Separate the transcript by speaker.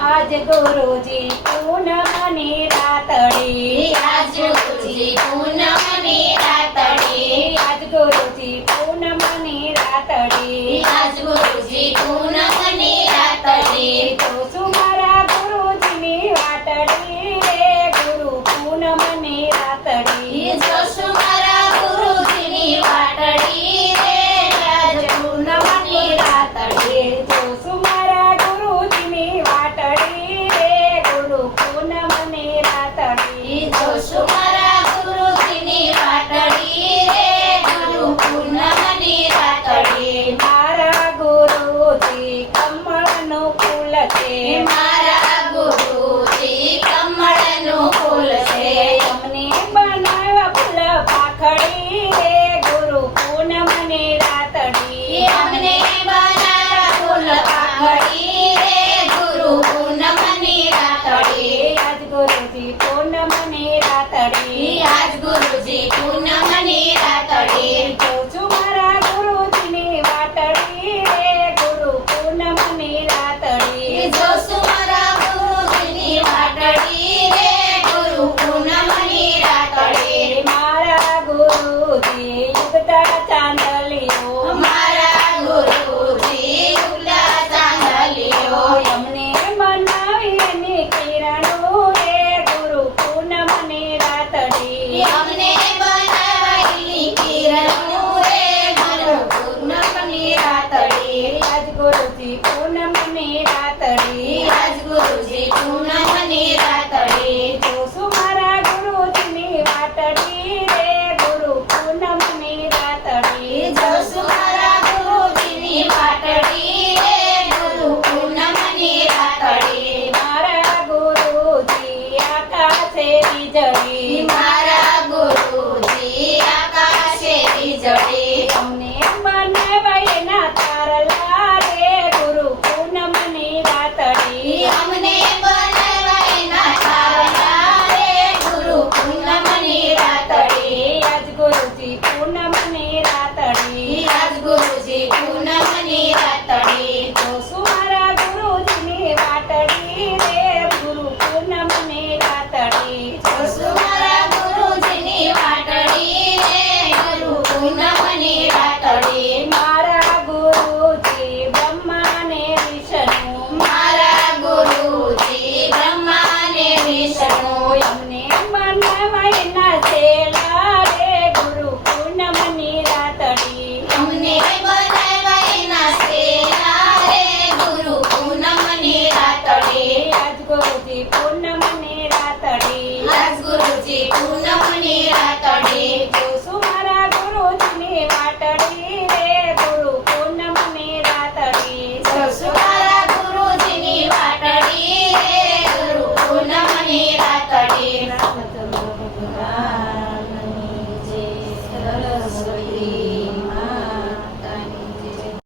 Speaker 1: આજ ગુરુજી પૂનમની રાતડી
Speaker 2: આજ ગુરુજી પૂનમની રાતડી
Speaker 1: આજ ગુરુજી પૂનમની રાતડી આજ
Speaker 2: ગુરુજી પૂનમની રાતડી
Speaker 1: તો પૂનમ ને રાતડે
Speaker 2: આજ ગુરુજી
Speaker 1: પૂનમ ને રાતડે.
Speaker 2: જોઉં છું